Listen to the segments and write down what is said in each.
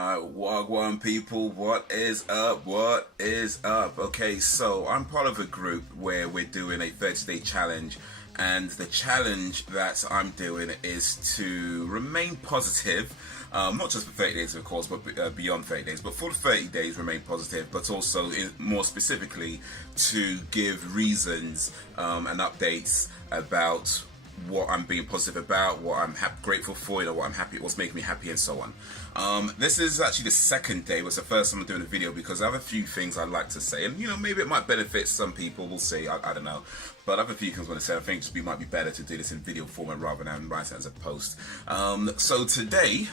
Wagwan people, what is up? What is up? Okay, so I'm part of a group where we're doing a 30-day challenge, and the challenge that I'm doing is to remain positive, not just for 30 days, of course, but beyond 30 days, but for 30 days remain positive, but also more specifically to give reasons and updates about what I'm being positive about, what I'm grateful for, what I'm happy, what's making me happy, and so on. This is actually the second day, but it's the first time I'm doing a video because I have a few things I'd like to say, and maybe it might benefit some people. We'll see. I don't know, but I have a few things I want to say. I think it might be better to do this in video format rather than write it as a post. So today,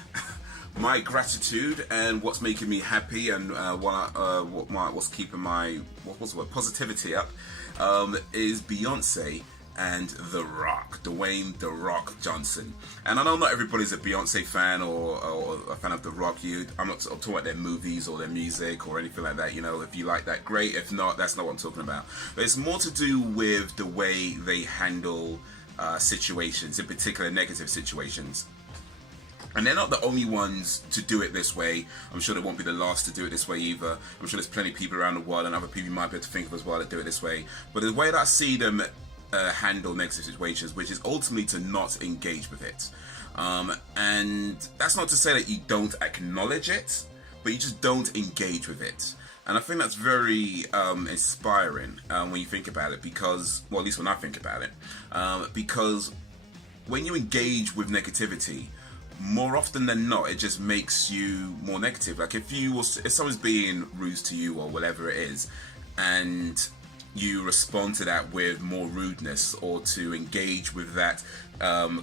my gratitude and what's making me happy and what's keeping my positivity up is Beyonce and The Rock, Dwayne The Rock Johnson. And I know not everybody's a Beyonce fan or a fan of The Rock. I'm not talking about their movies or their music or anything like that. If you like that, great. If not, that's not what I'm talking about. But it's more to do with the way they handle situations, in particular negative situations. And they're not the only ones to do it this way. I'm sure they won't be the last to do it this way either. I'm sure there's plenty of people around the world and other people you might be able to think of as well that do it this way. But the way that I see them handle negative situations, which is ultimately to not engage with it, and that's not to say that you don't acknowledge it, but you just don't engage with it. And I think that's very inspiring when you think about it, because, well, at least when I think about it, because when you engage with negativity, more often than not, it just makes you more negative. Like if someone's being rude to you or whatever it is, and you respond to that with more rudeness or to engage with that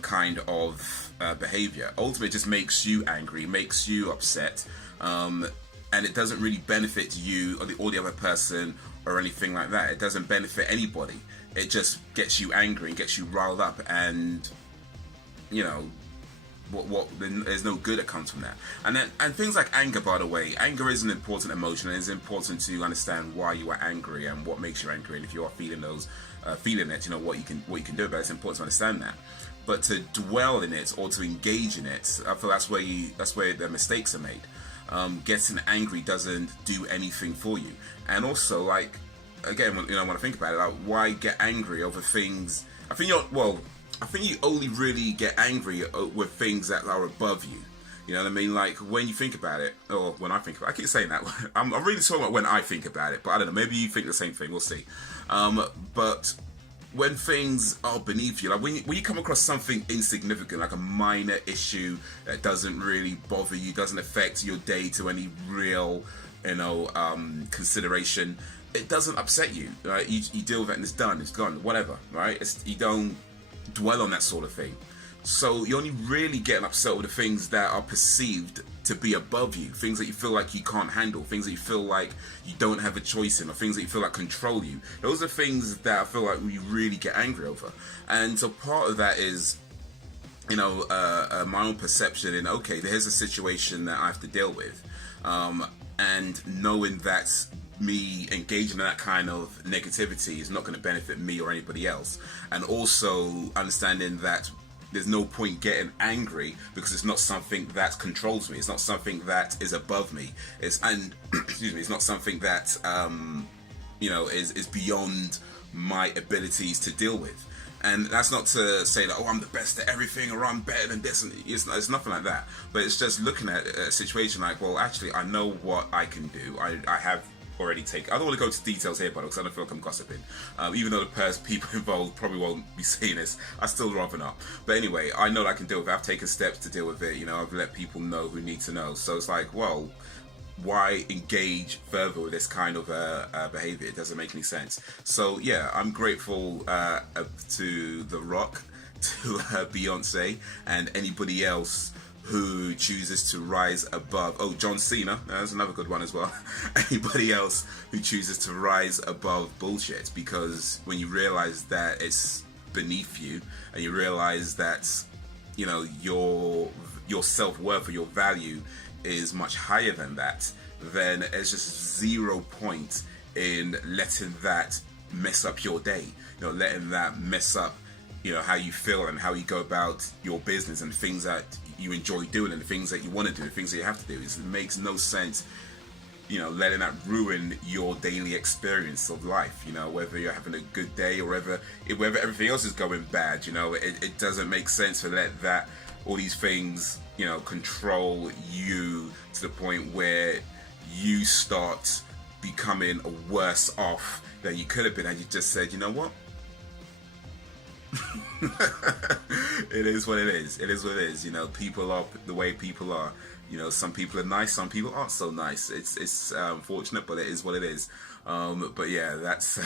kind of behavior, ultimately it just makes you angry, makes you upset, and it doesn't really benefit you or the other person or anything like that. It doesn't benefit anybody. It just gets you angry and gets you riled up, and there's no good that comes from that. And things like anger, by the way, anger is an important emotion, and it's important to understand why you are angry and what makes you angry, and if you are feeling it, what you can do about it. It's important to understand that. But to dwell in it or to engage in it, I feel that's where the mistakes are made. Getting angry doesn't do anything for you. And also, like, again, when I think about it, like, why get angry over things? I think you only really get angry with things that are above you. You know what I mean? Like when you think about it, or when I think about it, I keep saying that. I'm really talking about when I think about it, but I don't know, maybe you think the same thing, we'll see. But when things are beneath you, like when you come across something insignificant, like a minor issue that doesn't really bother you, doesn't affect your day to any real, consideration, it doesn't upset you, right? You deal with it and it's done, it's gone, whatever, right? You don't dwell on that sort of thing. So you're only really getting upset with the things that are perceived to be above you, things that you feel like you can't handle, things that you feel like you don't have a choice in, or things that you feel like control you. Those are things that I feel like we really get angry over. And so part of that is my own perception in, okay, here's a situation that I have to deal with, and knowing that me engaging in that kind of negativity is not going to benefit me or anybody else, and also understanding that there's no point getting angry because it's not something that controls me, it's not something that is above me, it's not something that is beyond my abilities to deal with. And that's not to say that, I'm the best at everything or I'm better than this. It's nothing like that. But it's just looking at a situation like, well, actually, I know what I can do. I have already taken. I don't want to go into details here, but because I don't feel like I'm gossiping. Even though the people involved probably won't be saying this, I still rather not. But anyway, I know that I can deal with it. I've taken steps to deal with it. I've let people know who need to know. So it's like, well, why engage further with this kind of behavior? It doesn't make any sense. So yeah, I'm grateful to The Rock, to Beyonce, and anybody else who chooses to rise above. Oh, John Cena, that's another good one as well. Anybody else who chooses to rise above bullshit, because when you realize that it's beneath you, and you realize that your self-worth or your value is much higher than that, then there's just 0 point in letting that mess up your day, letting that mess up how you feel and how you go about your business and things that you enjoy doing and the things that you want to do, the things that you have to do. It makes no sense, you know, letting that ruin your daily experience of life. You know, whether you're having a good day or whether everything else is going bad, you know, it doesn't make sense to let that, all these things, you know, control you to the point where you start becoming worse off than you could have been, and you just said, you know what? It is what it is. It is what it is. You know, people are the way people are. You know, some people are nice, some people aren't so nice. It's unfortunate, but it is what it is. But yeah, that's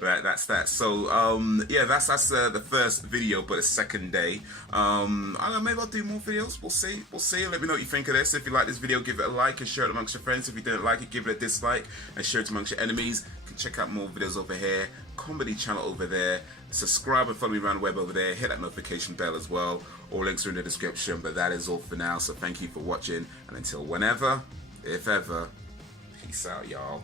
that's that. So yeah, that's the first video, but the second day. I don't know, maybe I'll do more videos. We'll see. We'll see. Let me know what you think of this. If you like this video, give it a like and share it amongst your friends. If you didn't like it, give it a dislike and share it amongst your enemies. You can check out more videos over here. Comedy channel over there. Subscribe and follow me around the web over there. Hit that notification bell as well. All links are in the description. But that is all for now. So thank you for watching. And until whenever, if ever, peace out, y'all.